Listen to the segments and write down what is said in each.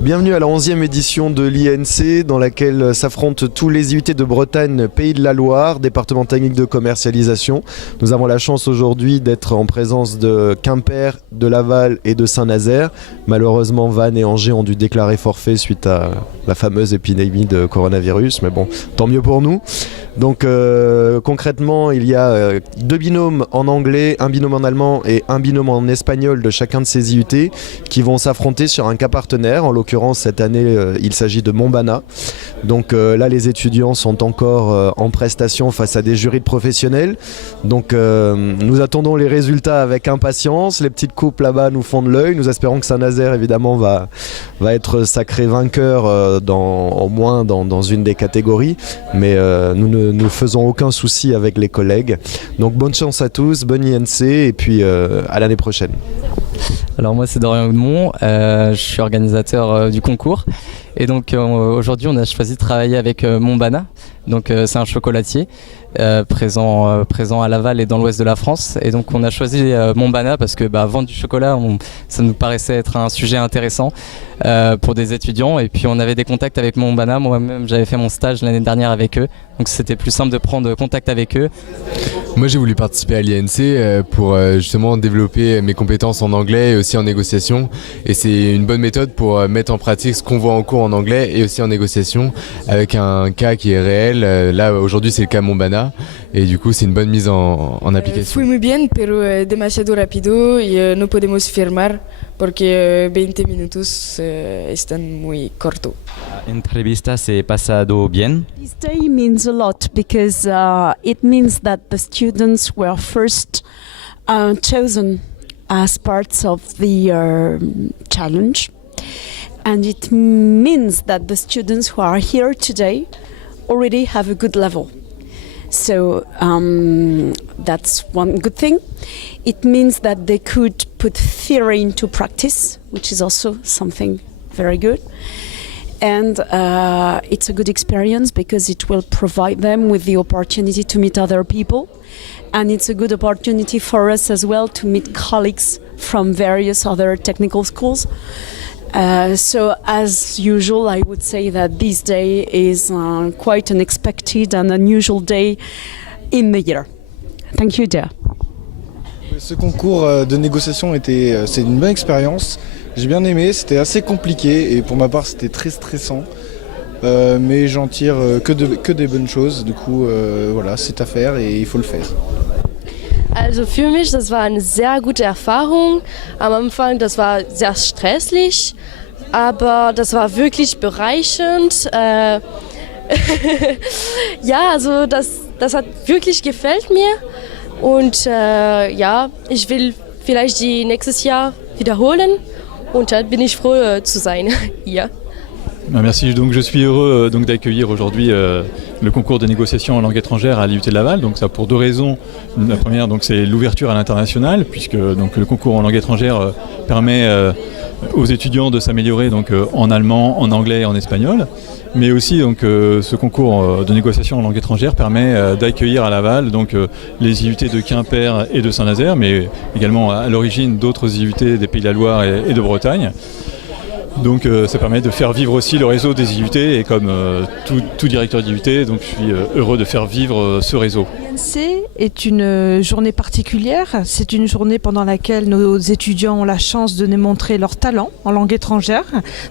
Bienvenue à la 11e édition de l'INC dans laquelle s'affrontent tous les IUT de Bretagne, Pays de la Loire, département technique de commercialisation. Nous avons la chance aujourd'hui d'être en présence de Quimper, de Laval et de Saint-Nazaire. Malheureusement, Vannes et Angers ont dû déclarer forfait suite à la fameuse épidémie de coronavirus, mais bon, tant mieux pour nous. Donc concrètement, il y a 2 binômes en anglais, un binôme en allemand et un binôme en espagnol de chacun de ces IUT qui vont s'affronter sur un cas partenaire. En l'occurrence, cette année, il s'agit de Montbana. Donc là, les étudiants sont encore en prestation face à des jurys de professionnels. Donc nous attendons les résultats avec impatience. Les petites coupes là-bas nous font de l'œil. Nous espérons que Saint-Nazaire, évidemment, va être sacré vainqueur au moins dans une des catégories. Mais nous ne faisons aucun souci avec les collègues. Donc bonne chance à tous, bonne INC et puis à l'année prochaine. Alors moi c'est Dorian Houdemont, je suis organisateur du concours et donc aujourd'hui on a choisi de travailler avec Montbana, donc c'est un chocolatier présent à Laval et dans l'ouest de la France, et donc on a choisi Montbana parce que vendre du chocolat ça nous paraissait être un sujet intéressant pour des étudiants, et puis on avait des contacts avec Montbana, moi-même j'avais fait mon stage l'année dernière avec eux, donc c'était plus simple de prendre contact avec eux. Moi j'ai voulu participer à l'INC pour justement développer mes compétences en anglais et aussi en négociation, et c'est une bonne méthode pour mettre en pratique ce qu'on voit en cours en anglais et aussi en négociation avec un cas qui est réel. Là aujourd'hui c'est le cas Montbana, et du coup c'est une bonne mise en application. Fui muy bien, pero demasiado rápido y no podemos firmar porque 20 minutos están muy corto. Entrevista se pasado bien. This day means a lot because it means that the students were first chosen as parts of the challenge, and it means that the students who are here today already have a good level. So that's one good thing. It means that they could put theory into practice, which is also something very good. And it's a good experience because it will provide them with the opportunity to meet other people. And it's a good opportunity for us as well to meet colleagues from various other technical schools. So as usual, I would say that this day is quite an unexpected and unusual day in the year. Thank you, dear. Ce concours de négociation c'est une bonne expérience. J'ai bien aimé, c'était assez compliqué et pour ma part c'était très stressant. Mais j'en tire que des bonnes choses. Du coup, voilà, c'est à faire et il faut le faire. Also für mich, das war eine sehr gute Erfahrung. Am Anfang, das war sehr stressig, aber das war wirklich bereichernd. Ja, also das hat wirklich gefällt mir. Und ja, ich will vielleicht die nächstes Jahr wiederholen. Und dann bin ich froh zu sein hier. Merci, donc je suis heureux d'accueillir aujourd'hui le concours de négociation en langue étrangère à l'IUT de Laval. Donc ça pour 2 raisons. La première, donc c'est l'ouverture à l'international, puisque donc le concours en langue étrangère permet aux étudiants de s'améliorer donc en allemand, en anglais et en espagnol. Mais aussi donc ce concours de négociation en langue étrangère permet d'accueillir à Laval donc les IUT de Quimper et de Saint-Nazaire, mais également à l'origine d'autres IUT des Pays de la Loire et de Bretagne. Donc ça permet de faire vivre aussi le réseau des IUT, et comme tout directeur d'IUT, donc je suis heureux de faire vivre ce réseau. L'INC est une journée particulière. C'est une journée pendant laquelle nos étudiants ont la chance de nous montrer leur talent en langue étrangère.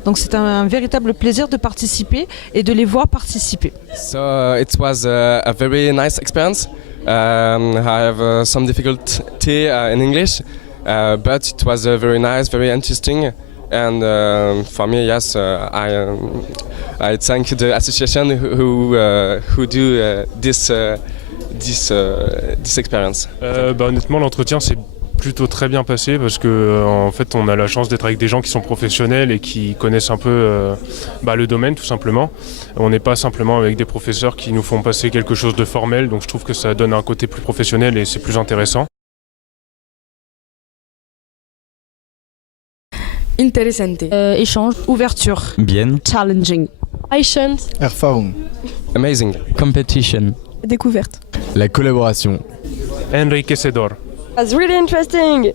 Donc c'est un véritable plaisir de participer et de les voir participer. So it was a very nice experience. I have some difficulty in English, but it was very nice, very interesting. And for me, yes, I thank the association who do this experience. Honnêtement, l'entretien s'est plutôt très bien passé parce que en fait, on a la chance d'être avec des gens qui sont professionnels et qui connaissent un peu le domaine, tout simplement. On n'est pas simplement avec des professeurs qui nous font passer quelque chose de formel, donc je trouve que ça donne un côté plus professionnel et c'est plus intéressant. Interessante. Échange. Ouverture. Bien. Challenging. Patient. Erfahrung. Amazing. Competition. Découverte. La collaboration. Enriquecedor. That's really interesting.